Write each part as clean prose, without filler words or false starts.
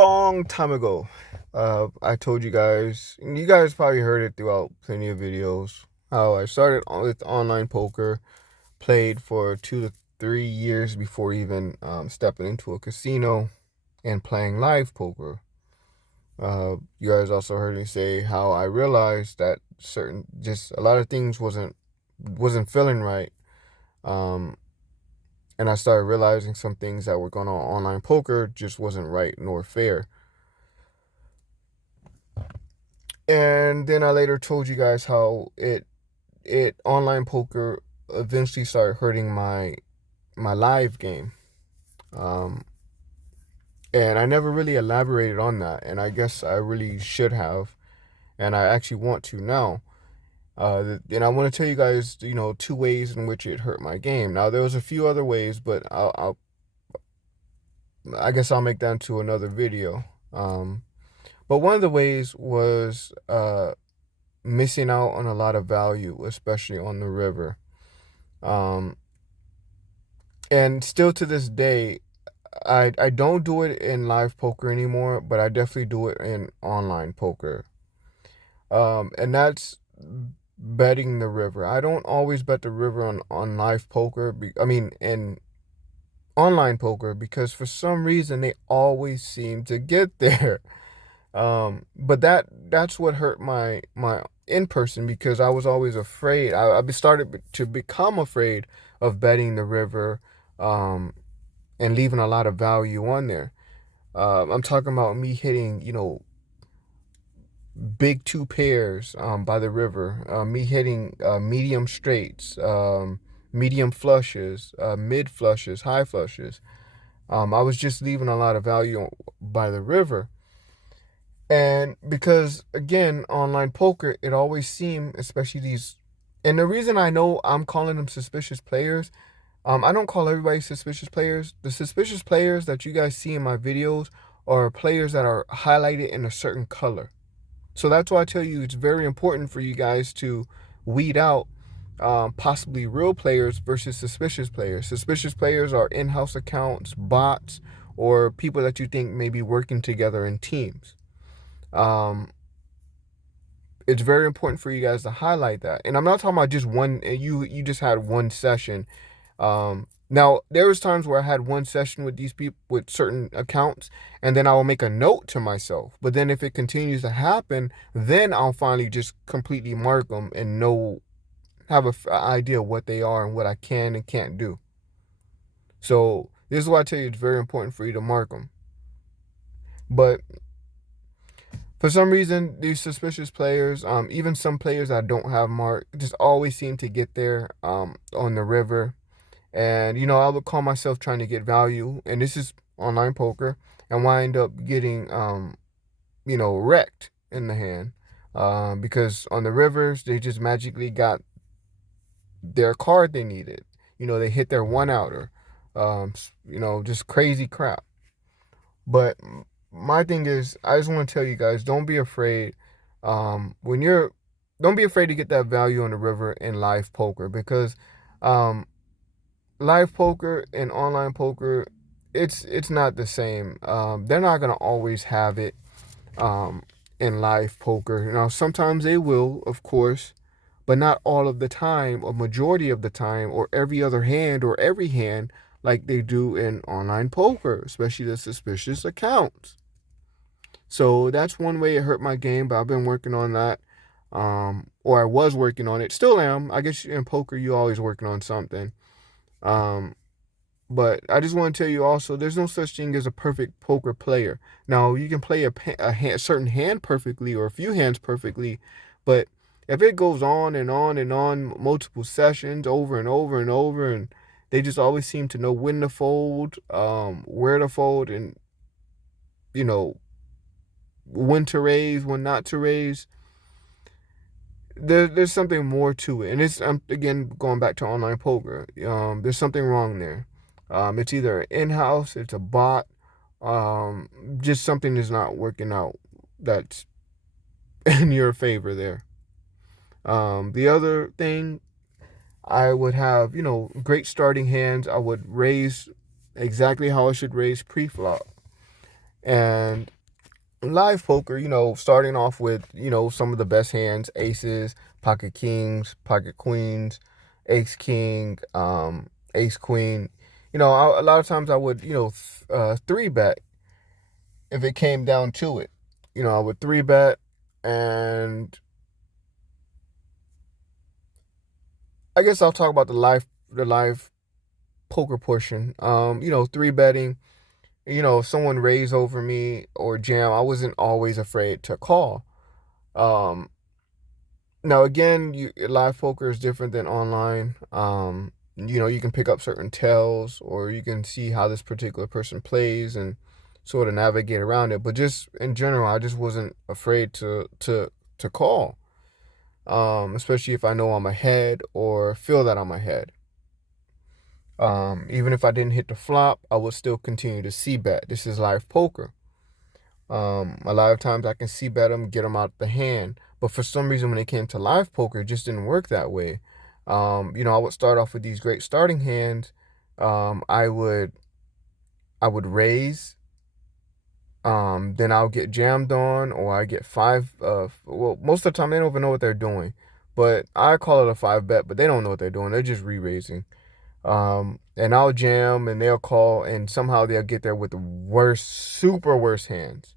long time ago, I told you guys, and you guys probably heard it throughout plenty of videos, how I started with online poker, played for 2 to 3 years before even stepping into a casino and playing live poker. You guys also heard me say how I realized that just a lot of things wasn't feeling right. Um, and I started realizing some things that were going on online poker just wasn't right nor fair. And then I later told you guys how it online poker eventually started hurting my live game. Um, and I never really elaborated on that, and I guess I really should have, and I actually want to now. And I want to tell you guys, 2 ways in which it hurt my game. Now there was a few other ways, but I guess I'll make that into another video. But one of the ways was missing out on a lot of value, especially on the river. Um, and still to this day, I don't do it in live poker anymore, but I definitely do it in online poker. And that's betting the river. I don't always bet the river on live poker. In online poker, because for some reason they always seem to get there. But that's what hurt my in person, because I was always afraid. I started to become afraid of betting the river, and leaving a lot of value on there. I'm talking about me hitting, big two pairs by the river, me hitting medium straights, medium flushes, mid flushes, high flushes. I was just leaving a lot of value by the river. And because, again, online poker, it always seemed, especially these, and the reason I know I'm calling them suspicious players, I don't call everybody suspicious players. The suspicious players that you guys see in my videos are players that are highlighted in a certain color. So that's why I tell you it's very important for you guys to weed out possibly real players versus suspicious players. Suspicious players are in-house accounts, bots, or people that you think may be working together in teams. Um, it's very important for you guys to highlight that. And I'm not talking about just one, you just had one session. Now there was times where I had one session with these people with certain accounts, and then I will make a note to myself. But then if it continues to happen, then I'll finally just completely mark them and have an idea of what they are and what I can and can't do. So this is why I tell you it's very important for you to mark them. But for some reason, these suspicious players, even some players that don't have mark, just always seem to get there on the river. And, I would call myself trying to get value, and this is online poker, and wind up getting, wrecked in the hand. Because on the rivers, they just magically got their card they needed. They hit their one outer. Just crazy crap. But my thing is, I just want to tell you guys, don't be afraid. Don't be afraid to get that value on the river in live poker, because live poker and online poker, it's not the same. They're not gonna always have it in live poker. Now, sometimes they will, of course, but not all of the time, or majority of the time, or every other hand, or every hand, like they do in online poker, especially the suspicious accounts. So that's one way it hurt my game, but I've been working on that. Or I was working on it. Still am. I guess in poker, you always working on something. Um, but I just want to tell you also, there's no such thing as a perfect poker player. Now, you can play a certain hand perfectly, or a few hands perfectly, but if it goes on and on and on, multiple sessions over and over and over, and they just always seem to know when to fold, where to fold, and, when to raise, when not to raise, there's something more to it. And it's, again, going back to online poker. There's something wrong there. It's either in-house, it's a bot, just something is not working out that's in your favor there. The other thing, I would have, great starting hands. I would raise exactly how I should raise pre-flop. And live poker, starting off with, some of the best hands, aces, pocket kings, pocket queens, ace king, ace queen. A lot of times I would, three bet if it came down to it. I would three bet, and I guess I'll talk about the live poker portion. Three betting. If someone raised over me or jam, I wasn't always afraid to call. Um, Now again, live poker is different than online. You can pick up certain tells, or you can see how this particular person plays and sort of navigate around it. But just in general, I just wasn't afraid to call. Especially if I know I'm ahead or feel that I'm ahead. Even if I didn't hit the flop, I would still continue to c bet. This is live poker. A lot of times I can c bet them, get them out the hand. But for some reason, when it came to live poker, it just didn't work that way. I would start off with these great starting hands. I would raise. Then I'll get jammed on, or I get five. Well, most of the time they don't even know what they're doing, but I call it a five bet. But they don't know what they're doing. They're just re-raising. And I'll jam, and they'll call, and somehow they'll get there with the worst, super worst hands.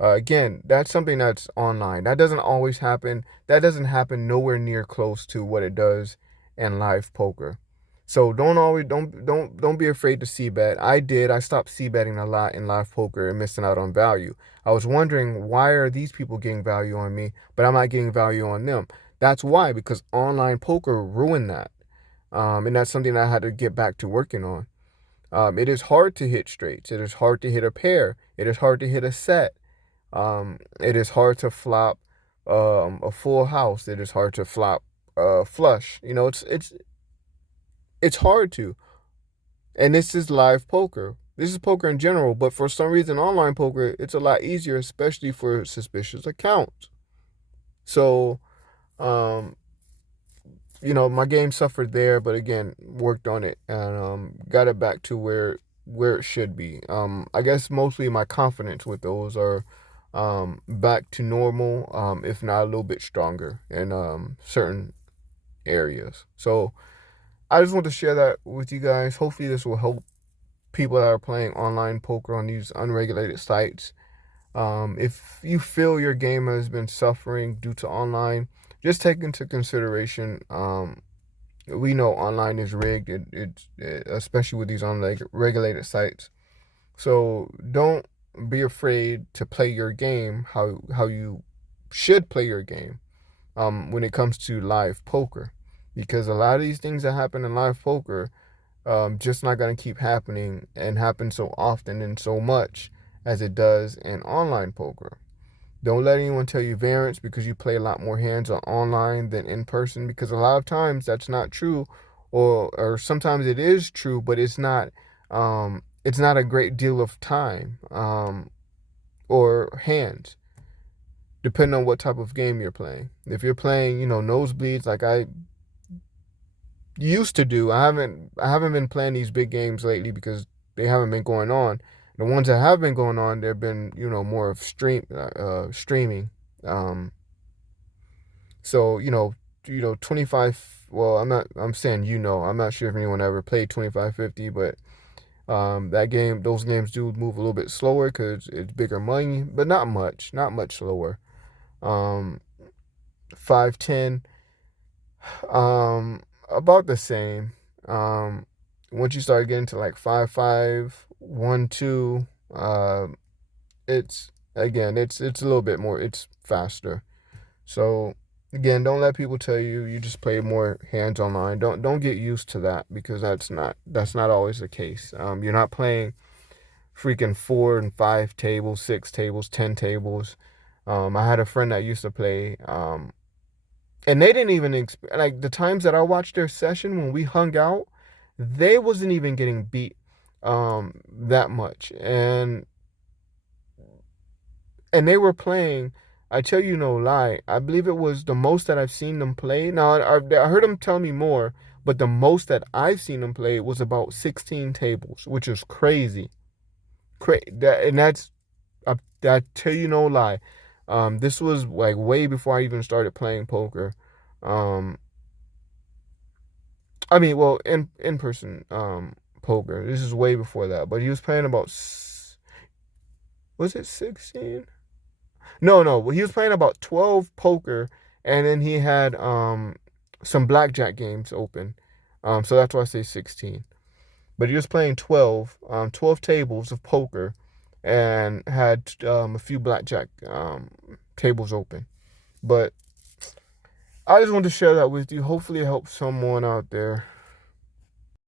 Again, that's something that's online. That doesn't always happen. That doesn't happen nowhere near close to what it does in live poker. So don't be afraid to c bet. I did. I stopped c betting a lot in live poker and missing out on value. I was wondering, why are these people getting value on me, but I'm not getting value on them? That's why, because online poker ruined that. And that's something I had to get back to working on. It is hard to hit straights. It is hard to hit a pair. It is hard to hit a set. It is hard to flop a full house. It is hard to flop flush. It's hard to. And this is live poker. This is poker in general, but for some reason, online poker, it's a lot easier, especially for suspicious accounts. So, um, my game suffered there, but again, worked on it and got it back to where it should be. I guess mostly my confidence with those are back to normal, if not a little bit stronger in certain areas. So I just want to share that with you guys. Hopefully, this will help people that are playing online poker on these unregulated sites. If you feel your game has been suffering due to online, just take into consideration. We know online is rigged, especially with these unregulated sites. So don't be afraid to play your game how you should play your game when it comes to live poker, because a lot of these things that happen in live poker just not going to keep happening and happen so often and so much as it does in online poker. Don't let anyone tell you variance because you play a lot more hands on online than in person, because a lot of times that's not true, or sometimes it is true, but it's not a great deal of time or hands, depending on what type of game you're playing. If you're playing, nosebleeds like I used to do, I haven't been playing these big games lately because they haven't been going on. The ones that have been going on, they've been, more of streaming. So, 25, well, I'm saying, I'm not sure if anyone ever played 25-50, but those games do move a little bit slower because it's bigger money, but not much slower. 5-10, about the same. Once you start getting to like 5-5, 1-2, it's a little bit more. It's faster. So again, don't let people tell you just play more hands online. Don't get used to that, because that's not always the case. You're not playing freaking 4 and 5 tables, 6 tables, 10 tables. I had a friend that used to play, and they didn't even like the times that I watched their session when we hung out, they wasn't even getting beat that much, and they were playing. I tell you no lie, I believe it was the most that I've seen them play. Now I heard them tell me more, but the most that I've seen them play was about 16 tables, which is crazy. And I tell you no lie. This was like way before I even started playing poker. Um, I mean, well, in person poker. This is way before that. But he was playing about was it 16? No, no. He was playing about 12 poker, and then he had some blackjack games open. So that's why I say 16. But he was playing 12 tables of poker, and had a few blackjack tables open. But I just wanted to share that with you. Hopefully, it helps someone out there.